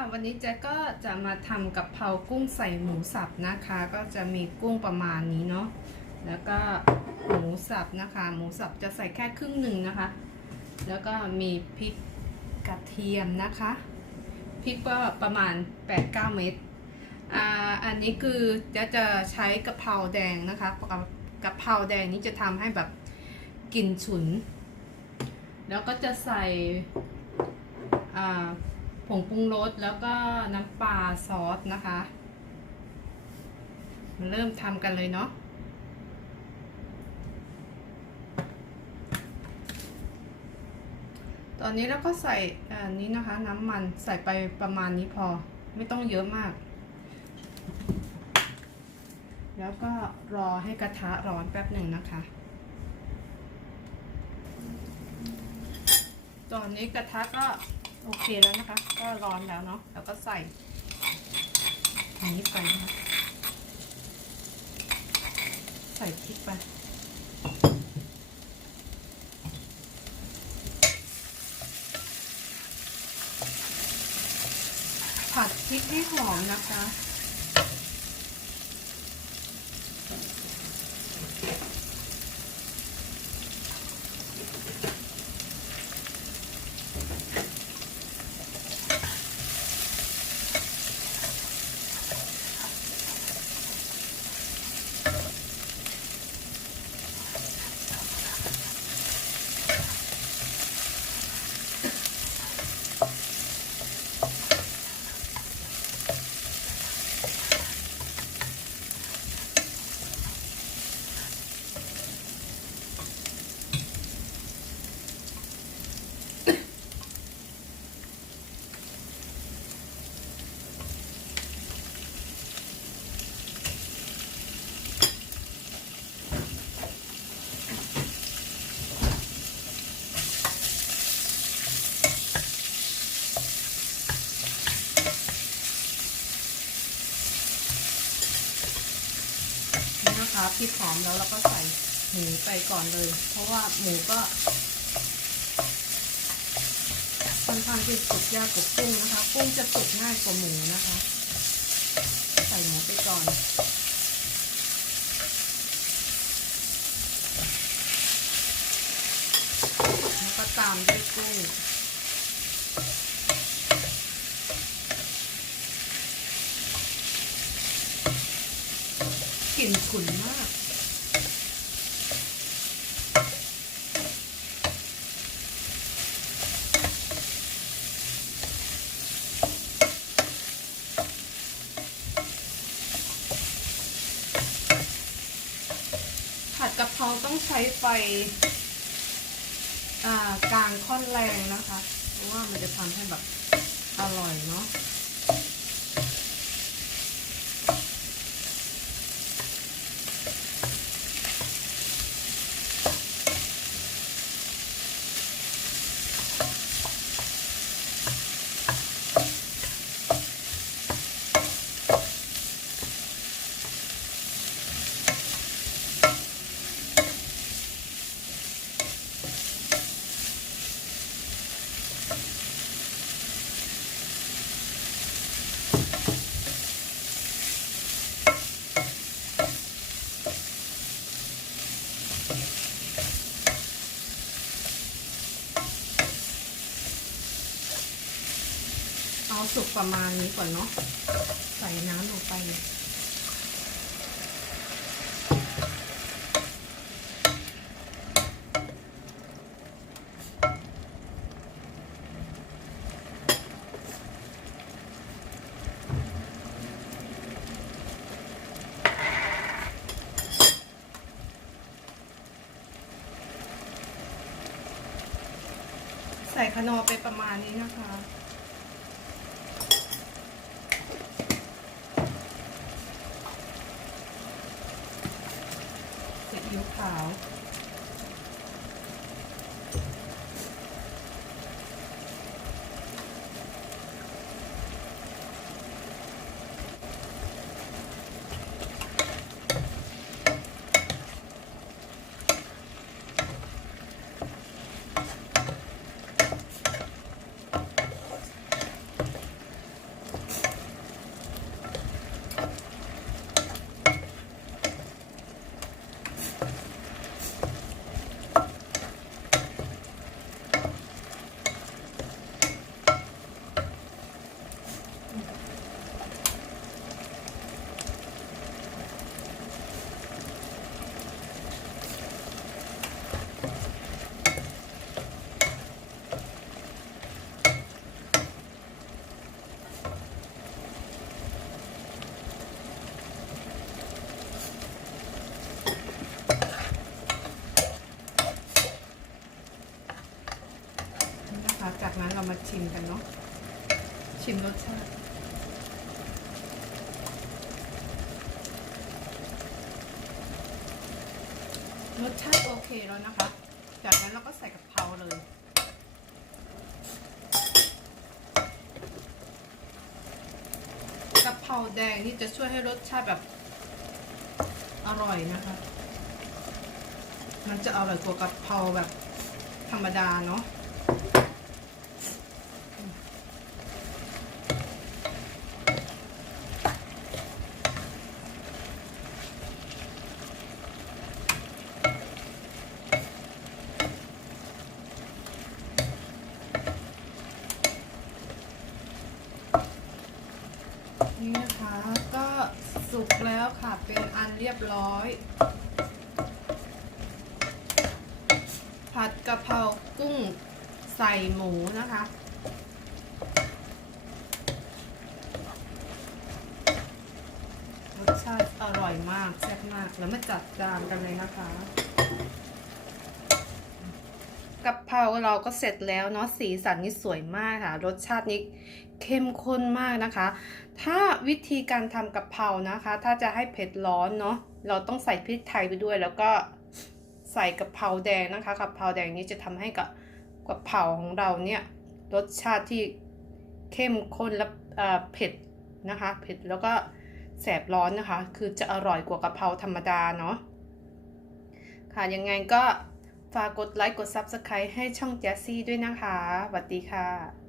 ค่ะวันนี้เจ๊ก็จะมาทำกับเพรากุ้งใส่หมูสับนะคะ ก็จะมีกุ้งประมาณนี้เนาะแล้วก็หมูสับนะคะ หมูสับจะใส่แค่ครึ่งหนึ่งนะคะ แล้วก็มีพริกกระเทียมนะคะพริกก็ประมาณ 8-9 เม็ดอ่าอันนี้คือจะจะใช้กะเพราแดงนะคะกะกะเพราแดงนี้จะทำให้แบบกลิ่นฉุน แล้วก็จะใส่อ่า ผงปรุงรสแล้วก็น้ำปลาซอสนะคะ มาเริ่มทำกันเลยเนาะตอนนี้เราก็ใส่อันนี้นะคะ น้ำมันใส่ไปประมาณนี้พอไม่ต้องเยอะมาก แล้วก็รอให้กระทะร้อนแป๊บหนึ่งนะคะ ตอนนี้กระทะก็ โอเคแล้วนะคะ ก็ร้อนแล้วเนาะแล้วก็ใส่อันนี้ไปนะใส่พริกไปผัดพริกให้หอมนะคะ พริกหอมแล้วเราก็ใส่หมูไปก่อนเลย เพราะว่าหมูก็ค่อนข้างที่สุกยากกว่ากุ้งนะคะกุ้งจะสุกง่ายกว่าหมูนะคะ ใส่หมูไปก่อนแล้วก็ตามด้วย กลิ่นฉุนมาก ผัดกะเพราต้องใช้ไฟกลางค่อนแรงนะคะ เพราะว่ามันจะทำให้แบบอร่อยเนาะ ประมาณนี้ก่อนเนาะ ใส่น้ำลงไป ใส่ขนอไปประมาณนี้นะคะ ซีอิ๊วขาว น จากนั้นเรามาชิมกันเนาะ ชิมรสชาติ รสชาติโอเคแล้วนะคะ จากนั้นเราก็ใส่กะเพราเลย กะเพราแดงนี่จะช่วยให้รสชาติแบบอร่อยนะคะ มันจะอร่อยกว่ากะเพราแบบธรรมดาเนาะ นี่นะคะก็สุกแล้วค่ะเป็นอันเรียบร้อย ผัดกะเพรากุ้งใส่หมูนะคะรสชาติอร่อยมากแซ่บมากแล้วมาจัดจานกันเลยนะคะ กะเพราเราก็เสร็จแล้วเนาะสีสันนี่สวยมากค่ะ รสชาตินี้เข้มข้นมากนะคะ ถ้าวิธีการทำกะเพรานะคะ ถ้าจะให้เผ็ดร้อนเนาะเราต้องใส่พริกไทยไปด้วย แล้วก็ใส่กะเพราแดงนะคะกะเพราแดงนี้จะทำให้กับกะเพราของเราเนี่ยรสชาติที่เข้มข้นและเเผ็ดนะคะเผ็ดแล้วก็แสบร้อนนะคะ คือจะอร่อยกว่ากะเพราธรรมดาเนาะค่ะยังไงก็ ฝากกดไลค์กด Subscribe ให้ช่องแจสซี่ด้วยนะคะสวัสดีค่ะ